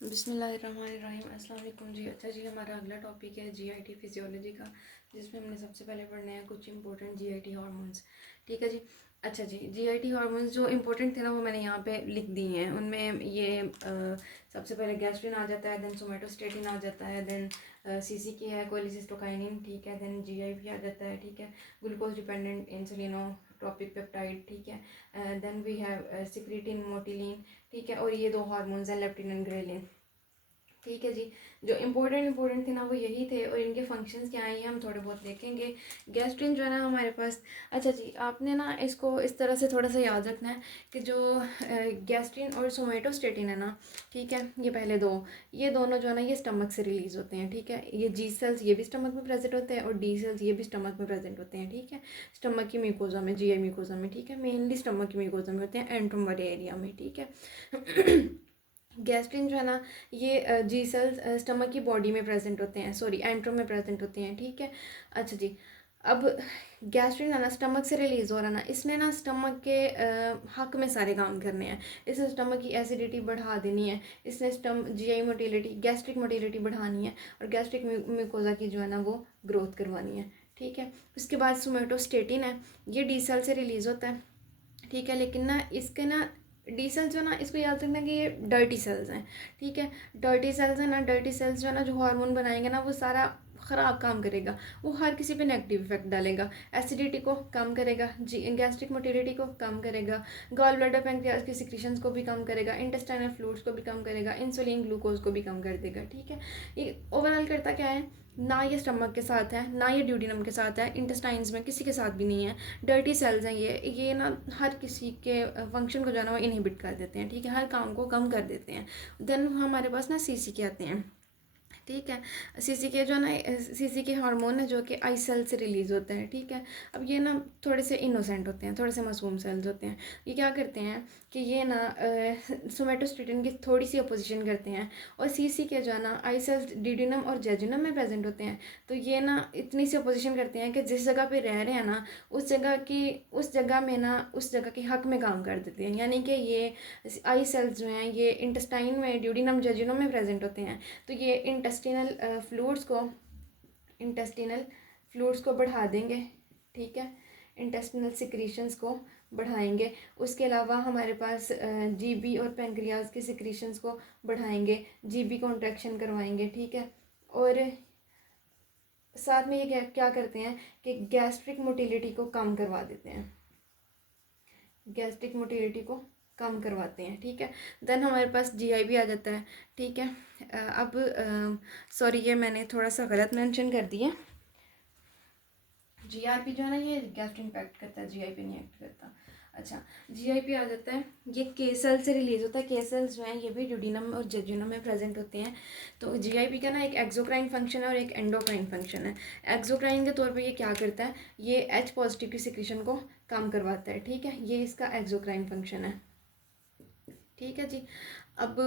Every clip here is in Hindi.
बिस्मिल्लाहिर्रहमानिर्रहीम। अस्सलाम वालेकुम जी। अच्छा जी, हमारा अगला टॉपिक है जीआईटी फिजियोलॉजी का, जिसमें हमने सबसे पहले पढ़ने हैं कुछ इंपॉर्टेंट जीआईटी हार्मोन्स। ठीक है जी। अच्छा जी, जीआईटी हार्मोन्स जो इंपॉर्टेंट थे ना वो मैंने यहाँ पे लिख दी हैं। उनमें ये सबसे पहले गैस्ट्रिन आ जाता है, देन सोमेटोस्टेटिन आ जाता है, देन सीसीके है, कोलिसिस्टोकाइनिन, ठीक है, देन जीआईपी आ जाता है, ठीक है, ग्लूकोज डिपेंडेंट इंसुलिनोट्रोपिक पेप्टाइड, ठीक है, then we have secretin, motilin, ठीक है, और ये दो हार्मोन्स हैं लेप्टिन एंड ग्रेलिन। ठीक है जी। जो इम्पोर्टेंट थे ना वो यही थे, और इनके फंक्शंस क्या हैं ये हम थोड़े बहुत देखेंगे। गैस्ट्रिन जो है ना हमारे पास, अच्छा जी, आपने ना इसको इस तरह से थोड़ा सा याद रखना है कि जो गैस्ट्रिन और सोमेटोस्टेटिन है ना, ठीक है, ये पहले दो, ये दोनों जो है ना ये स्टमक से रिलीज होते हैं। ठीक है, ये जी सेल्स ये भी स्टमक में प्रेजेंट होते हैं, और डी सेल्स ये भी स्टमक में प्रेजेंट होते हैं। ठीक है, स्टमक की म्यूकोजा में, जीआई म्यूकोजा में, ठीक है, मेनली स्टमक की म्यूकोजा में होते हैं, एंट्रम वाले एरिया में। ठीक है। गैस्ट्रिन जो है ना ये जी सेल्स स्टमक की बॉडी में प्रेजेंट होते हैं, सॉरी एंट्रोम में प्रेजेंट होते हैं। ठीक है। अच्छा जी, अब गैस्ट्रिन है ना स्टमक से रिलीज हो रहा ना, इसने ना स्टमक के हक में सारे काम करने हैं। इसने स्टमक की एसिडिटी बढ़ा देनी है, इसने जीआई मोटिलिटी, गैस्ट्रिक मोटिलिटी बढ़ानी है, और गैस्ट्रिक म्यूकोजा की जो है ना वो ग्रोथ करवानी है। ठीक है। उसके बाद सोमेटोस्टेटिन है, ये डी सेल से रिलीज होता है। ठीक है, लेकिन ना इसके ना डी सेल्स जो ना, इसको याद रखना कि ये डर्टी सेल्स हैं। ठीक है, डर्टी सेल्स हैं ना, डर्टी सेल्स जो है ना जो हार्मोन बनाएंगे ना वो सारा ख़राब काम करेगा, वो हर किसी पे नेगेटिव इफेक्ट डालेगा। एसिडिटी को कम करेगा, जी गैस्ट्रिक मोटिलिटी को कम करेगा, गॉल ब्लैडर पैंक्रियाज की सिक्रीशंस को भी कम करेगा, इंटेस्टाइनल फ्लूइड्स को भी कम करेगा, इंसुलिन ग्लूकोज को भी कम कर देगा। ठीक है, ये ओवरऑल करता क्या है ना, ये स्टमक के साथ है ना ये ड्यूडिनम के साथ है, इंटेस्टाइन्स में किसी के साथ भी नहीं है। डर्टी सेल्स हैं ये ना हर किसी के फंक्शन को जो है ना वो इनहिबिट कर देते हैं। ठीक है, हर काम को कम कर देते हैं। देन हमारे पास ना सीसी के आते हैं। ठीक है, सीसी के जो है ना सीसी के हार्मोन है जो कि आई सेल से रिलीज होते हैं। ठीक है, अब ये ना थोड़े से इनोसेंट होते हैं, थोड़े से मासूम सेल्स होते हैं। ये क्या करते हैं कि ये ना सोमेटोस्टेटिन की थोड़ी सी अपोजिशन करते हैं, और सीसी के जो है ना आई सेल्स डिडिनम और जेजुनम में प्रेजेंट होते हैं। तो ये ना इतनी सी अपोजिशन करते हैं कि जिस जगह पे रह रहे हैं ना उस जगह में ना उस जगह के हक में काम कर देते हैं। यानी कि ये आई सेल्स जो हैं ये इंटेस्टाइन में, ड्यूडिनम जेजुनम में प्रेजेंट होते हैं। तो ये इंटेस्टिनल फ्लूइड्स को बढ़ा देंगे। ठीक है, इंटेस्टिनल सिक्रीशंस को बढ़ाएंगे। उसके अलावा हमारे पास जीबी और पेंक्रियाज की सिक्रीशंस को बढ़ाएंगे, जीबी कॉन्ट्रैक्शन करवाएंगे। ठीक है, और साथ में ये क्या करते हैं कि गैस्ट्रिक मोटिलिटी को कम करवा देते हैं, गैस्ट्रिक मोटिलिटी को कम करवाते हैं। ठीक है, देन हमारे पास जीआई भी आ जाता है। ठीक है, अब सॉरी ये मैंने थोड़ा सा गलत मेंशन कर दिया। जीआरपी जो है ना ये गैस्ट्रिक इम्पैक्ट करता है, जीआईपी नहीं एक्ट करता। अच्छा, जीआईपी आ जाता है, ये के सेल से रिलीज होता है। के सेल्स जो हैं ये भी ड्यूडिनम और जेजुनम में प्रेजेंट होते हैं। तो जीआईपी का ना एक एक्सोक्राइन फंक्शन है और एक एंडोक्राइन फंक्शन है। एक्सोक्राइन के तौर पे ये क्या करता है, ये एच पॉजिटिव की सिक्रीशन को कम करवाता है। ठीक है, ये इसका एक्सोक्राइन फंक्शन है। ठीक है जी। अब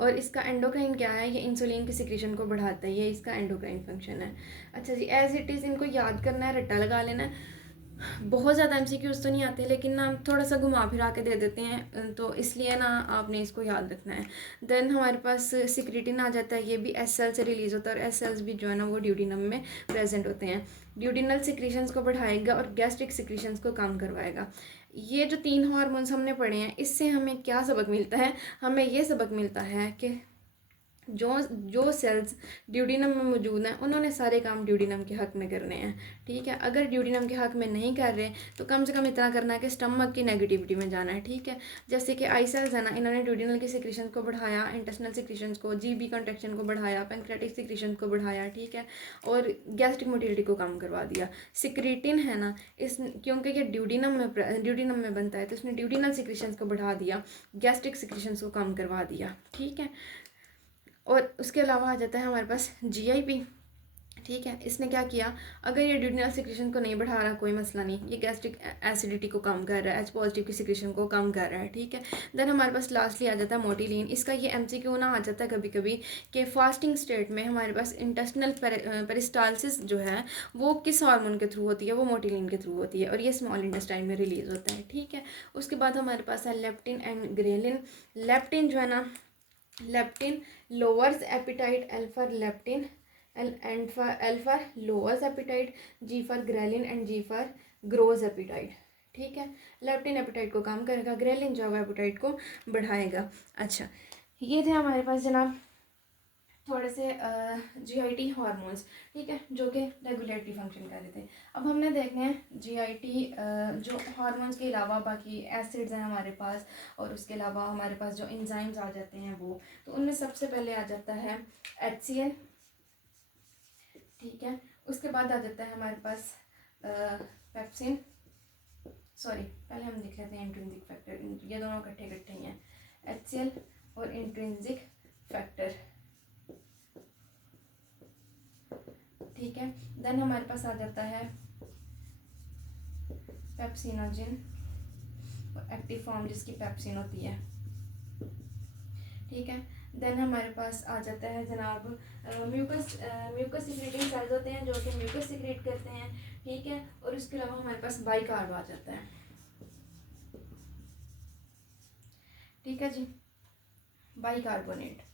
और इसका एंडोक्राइन क्या है, ये इंसुलिन की सिक्रीशन को बढ़ाता है, ये इसका एंडोक्राइन फंक्शन है। अच्छा जी, एज इट इज़ इनको याद करना है, रट्टा लगा लेना है। बहुत ज़्यादा एमसीक्यूज तो नहीं आते, लेकिन ना थोड़ा सा घुमा फिरा के दे देते हैं, तो इसलिए ना आपने इसको याद रखना है। देन हमारे पास सिक्रीटिन आ जाता है, ये भी एस सेल से रिलीज होता है, और एस सेल्स भी जो है ना वो ड्यूडिनम में प्रेजेंट होते हैं। ड्यूडिनल सिक्रीशंस को बढ़ाएगा और गैस्ट्रिक सिक्रीशंस को कम करवाएगा। ये जो तीन हार्मोन्स हमने पढ़े हैं, इससे हमें क्या सबक मिलता है, हमें ये सबक मिलता है कि जो जो सेल्स ड्यूडिनम में मौजूद हैं उन्होंने सारे काम ड्यूडिनम के हक में करने हैं। ठीक है, अगर ड्यूडिनम के हक में नहीं कर रहे तो कम से कम इतना करना है कि स्टमक की नेगेटिविटी में जाना है। ठीक है, जैसे कि आई सेल्स है ना, इन्होंने ड्यूडिनल की सिक्रीशन को बढ़ाया, इंटेस्टिनल सिक्रीशन को, जीबी कंट्रैक्शन को बढ़ाया, पैंक्रियाटिक सिक्रीशन को बढ़ाया। ठीक है, और गैस्ट्रिक मोटिलिटी को कम करवा दिया। सिक्रीटिन है ना, इस क्योंकि ये ड्यूडिनम में बनता है तो इसने ड्यूडिनल सिक्रीशन को बढ़ा दिया, गैस्ट्रिक सिक्रीशन को कम करवा दिया। ठीक है, और उसके अलावा आ जाता है हमारे पास जीआईपी। ठीक है, इसने क्या किया, अगर ये ड्यूडिनल सिक्रीशन को नहीं बढ़ा रहा कोई मसला नहीं, ये गैस्ट्रिक एसिडिटी को कम कर रहा है, एच पॉजिटिव की सिक्रीशन को कम कर रहा है। ठीक है, देन हमारे पास लास्टली आ जाता है मोटिलिन। इसका ये एमसीक्यू ना आ जाता है कभी कभी कि फास्टिंग स्टेट में हमारे पास इंटेस्टिनल पेरिस्टालसिस जो है वो किस हार्मोन के थ्रू होती है, वो मोटिलिन के थ्रू होती है, और ये स्मॉल इंटेस्टाइन में रिलीज होता है। ठीक है, उसके बाद हमारे पास है लेप्टिन एंड ग्रेलिन। लेप्टिन जो है ना leptin lowers appetite, L for leptin, L for lowers appetite, G for ghrelin and G for grows appetite. ठीक है, लेप्टिन एपिटाइट को कम करेगा, ग्रेलिन जो है एपिटाइट को बढ़ाएगा। अच्छा, ये थे हमारे पास जनाब थोड़े से जीआईटी हार्मोन्स, ठीक है, जो कि रेगुलेटरी फंक्शन कर रहे थे। अब हमने देखने हैं जीआईटी जो हार्मोन्स के अलावा बाकी एसिड्स हैं हमारे पास, और उसके अलावा हमारे पास जो एंजाइम्स आ जाते हैं वो, तो उनमें सबसे पहले आ जाता है HCl, ठीक है। उसके बाद आ जाता है हमारे पास पेप्सिन, सॉरी पहले हम देख लेते हैं इंट्रिंसिक फैक्टर, ये दोनों इकट्ठे इकट्ठे ही हैं, HCl और इंट्रिंसिक फैक्टर, ठीक है। देन हमारे पास आ जाता है पेप्सिनोजिन, एक्टिव फॉर्म जिसकी पेप्सिन होती है, ठीक है। देन हमारे पास आ जाता है जनाब म्यूकस सिक्रेटिंग सेल्स होते हैं जो कि म्यूकस सिक्रेट करते हैं, ठीक है। और उसके अलावा हमारे पास बाइकार्ब आ जाता है, ठीक है जी, बाइकार्बोनेट।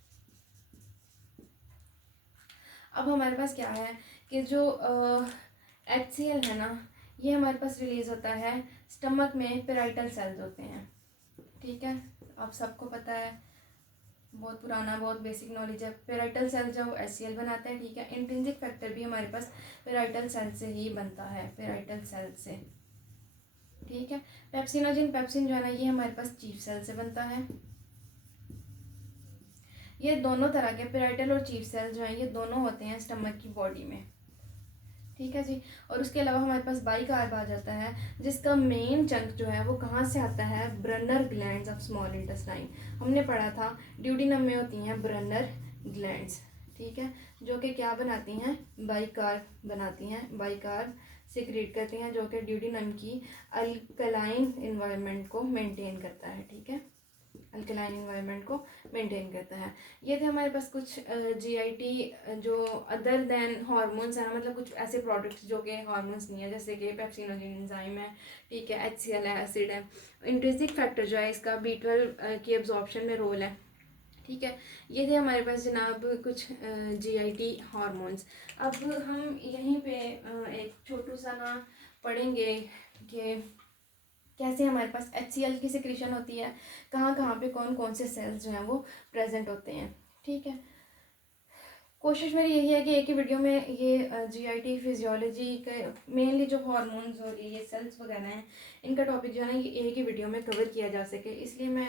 अब हमारे पास क्या है कि जो HCl है ना, ये हमारे पास रिलीज होता है स्टमक में, पेराइटल सेल्स होते हैं, ठीक है। आप सबको पता है, बहुत पुराना, बहुत बेसिक नॉलेज है, पेराइटल सेल जो HCl बनाते हैं, ठीक है। इंट्रिंसिक फैक्टर भी हमारे पास पेराइटल सेल से ही बनता है, पेराइटल सेल से, ठीक है। पेप्सिनोजिन, पेप्सिन जो है ना, ये हमारे पास चीफ सेल से बनता है। ये दोनों तरह के पेराइटल और चीफ सेल जो हैं, ये दोनों होते हैं स्टमक की बॉडी में, ठीक है जी। और उसके अलावा हमारे पास बाइकार्ब आ जाता है, जिसका मेन चंक जो है वो कहाँ से आता है, Brunner glands of small intestine. हमने पढ़ा था ड्यूडिनम में होती हैं ब्रनर ग्लैंड्स, ठीक है, जो कि क्या बनाती हैं, बाइकार्ब बनाती हैं, बाइकार्ब सिक्रेट करती हैं, जो कि ड्यूडिनम की अल्कलाइन इन्वायरमेंट को मेंटेन करता है, ठीक है, अल्कलाइन इन्वायरमेंट को मेंटेन करता है। ये थे हमारे पास कुछ जीआईटी जो अदर देन हार्मोन्स हैं, मतलब कुछ ऐसे प्रोडक्ट्स जो कि हार्मोन्स नहीं है, जैसे कि पेप्सिनोजिन एंजाइम है, ठीक है, HCl है, एसिड है, इंट्रिंसिक फैक्टर जो है इसका B12 की एब्जॉर्प्शन में रोल है, ठीक है। ये थे हमारे पास जनाब कुछ जीआईटी हार्मोन्स। अब हम यहीं पे एक छोटू सा ना पढ़ेंगे कि कैसे हमारे पास HCl की सिक्रीशन होती है, कहाँ कहाँ पे कौन कौन से सेल्स जो हैं वो प्रेजेंट होते हैं, ठीक है। कोशिश मेरी यही है कि एक ही वीडियो में ये जीआईटी फिजियोलॉजी के मेनली जो हार्मोन्स और ये सेल्स वगैरह हैं, इनका टॉपिक जो है ना, ये एक ही वीडियो में कवर किया जा सके, इसलिए मैं,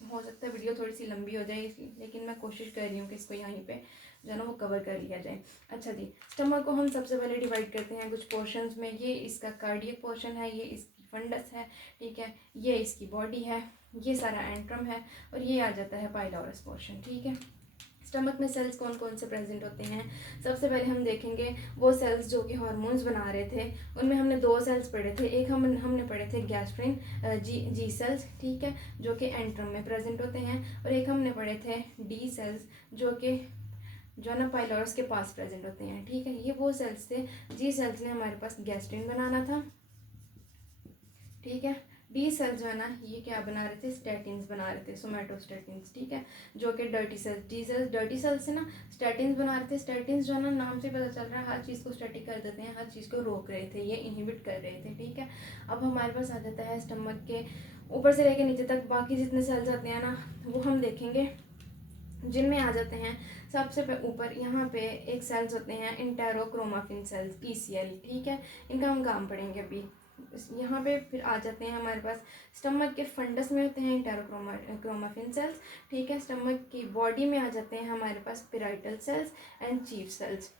हो सकता है वीडियो थोड़ी सी लंबी हो जाए, लेकिन मैं कोशिश कर रही हूँ कि इसको यहीं पे जो है ना वो कवर कर लिया जाए। अच्छा जी, स्टमक को हम सबसे पहले डिवाइड करते हैं कुछ पोर्शंस में। ये इसका कार्डियक पोर्शन है, ये इसकी फंडस है, ठीक है, ये इसकी बॉडी है, ये सारा एंट्रम है, और ये आ जाता है पाइलोरस पोर्शन, ठीक है। स्टमक में सेल्स कौन कौन से प्रेजेंट होते हैं, सबसे पहले हम देखेंगे वो सेल्स जो कि हार्मोन्स बना रहे थे, उनमें हमने दो सेल्स पढ़े थे। एक हमने पढ़े थे गैस्ट्रिन जी सेल्स, ठीक है, जो कि एंट्रम में प्रेजेंट होते हैं, और एक हमने पढ़े थे D सेल्स जो है ना पाइलोरस के पास प्रेजेंट होते हैं, ठीक है। ये वो सेल्स थे, G सेल्स ने हमारे पास गैस्ट्रिन बनाना था, ठीक है। D सेल्स जो है ना, ये क्या बना रहे थे, स्टैटिन्स बना रहे थे, सोमेटोस्टैटिन्स, ठीक है, जो कि dirty cells, D cells dirty cells से ना स्टैटिन्स बना रहे थे। स्टैटिन्स जो है ना, नाम से पता चल रहा है हर चीज़ को स्टैटिक कर देते हैं, हर चीज़ को रोक रहे थे, ये इनहिबिट कर रहे थे, ठीक है। अब हमारे पास आ जाता है स्टमक के ऊपर से लेकर नीचे तक बाकी जितने सेल्स आते हैं ना, वो हम देखेंगे, जिनमें आ जाते हैं सबसे ऊपर यहाँ पे एक सेल्स होते हैं इंटेरोक्रोमाफिन सेल्स, ECL, ठीक है, इनका हम काम पढ़ेंगे अभी। यहाँ पे फिर आ जाते हैं हमारे पास स्टमक के फंडस में होते हैं इंटेरोक्रोमाफिन सेल्स, ठीक है। स्टमक की बॉडी में आ जाते हैं हमारे पास parietal cells and chief cells,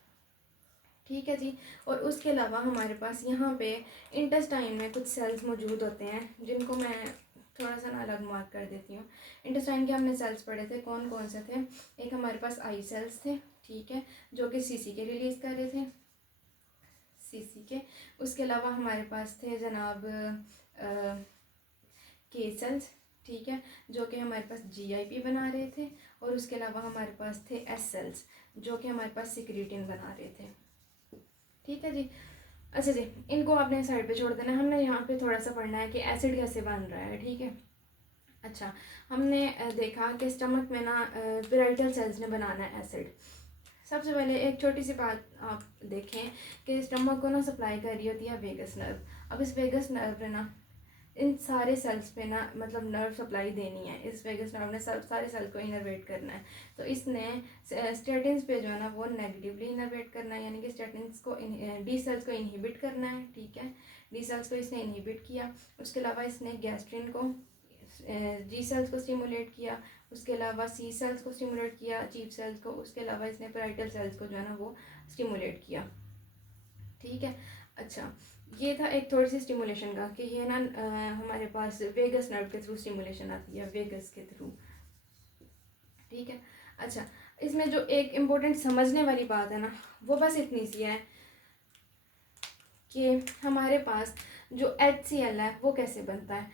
ठीक है जी। और उसके अलावा हमारे पास यहाँ पे इंटेस्टाइन में कुछ सेल्स मौजूद होते हैं, जिनको मैं थोड़ा सा ना अलग मार्क कर देती हूँ। इंटेस्टाइन के हमने सेल्स पढ़े थे, कौन कौन से थे, एक हमारे पास आई सेल्स थे, ठीक है, जो कि CCK रिलीज़ कर रहे थे, CCK। उसके अलावा हमारे पास थे जनाब K सेल्स, ठीक है, जो कि हमारे पास GIP बना रहे थे, और उसके अलावा हमारे पास थे S सेल्स, जो कि हमारे पास सिक्रीटिन बना रहे थे, ठीक है जी। अच्छा जी, इनको आपने साइड पे छोड़ देना है, हमने यहाँ पे थोड़ा सा पढ़ना है कि एसिड कैसे बन रहा है, ठीक है। अच्छा, हमने देखा कि स्टमक में ना पेराइटल सेल्स ने बनाना है एसिड। सबसे पहले एक छोटी सी बात आप देखें कि स्टमक को ना सप्लाई कर रही होती है वेगस नर्व। अब इस वेगस नर्व ने ना इन सारे सेल्स पे ना मतलब नर्व सप्लाई देनी है। इस वेगस नर्व ने सारे सेल को इनर्वेट करना है। तो इसने स्टेटिन्स पे जो है ना वो नेगेटिवली इनर्वेट करना है, यानी कि स्टेटिन्स को डी सेल्स को इनहिबिट करना है। ठीक है, डी सेल्स को इसने इनहिबिट किया। उसके अलावा इसने गैस्ट्रिन को जी सेल्स को स्टिमुलेट किया। उसके अलावा सी सेल्स को स्टिमुलेट किया, चीफ सेल्स को। उसके अलावा इसने पेराइटल सेल्स को जो है ना वो स्टिमुलेट किया। ठीक है, अच्छा ये था एक थोड़ी सी स्टिमुलेशन का कि ये ना हमारे पास वेगस नर्व के थ्रू स्टिमुलेशन आती है, वेगस के थ्रू। ठीक है, अच्छा इसमें जो एक इम्पोर्टेंट समझने वाली बात है ना वो बस इतनी सी है कि हमारे पास जो HCl है वो कैसे बनता है।